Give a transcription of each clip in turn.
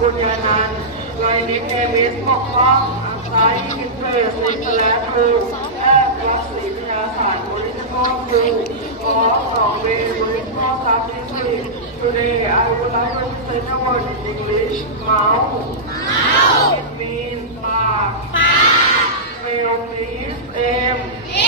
คุณยานันลายนิกเอวิสปกป้องสายกินเตอร์สินและคือแอบรักสีพญาสารบริสก็คือขอสองเบบริสก็ซับดิสีทูเดย์ไอวูไลฟ์เซนเตอร์วันอังกฤษเมาส์เมาส์มีนปากปากเมลลิสเอ็มเอ็ม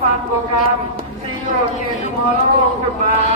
ความโปรแกรมซีโรเทียร์ทูมอร์โรว์กลับมา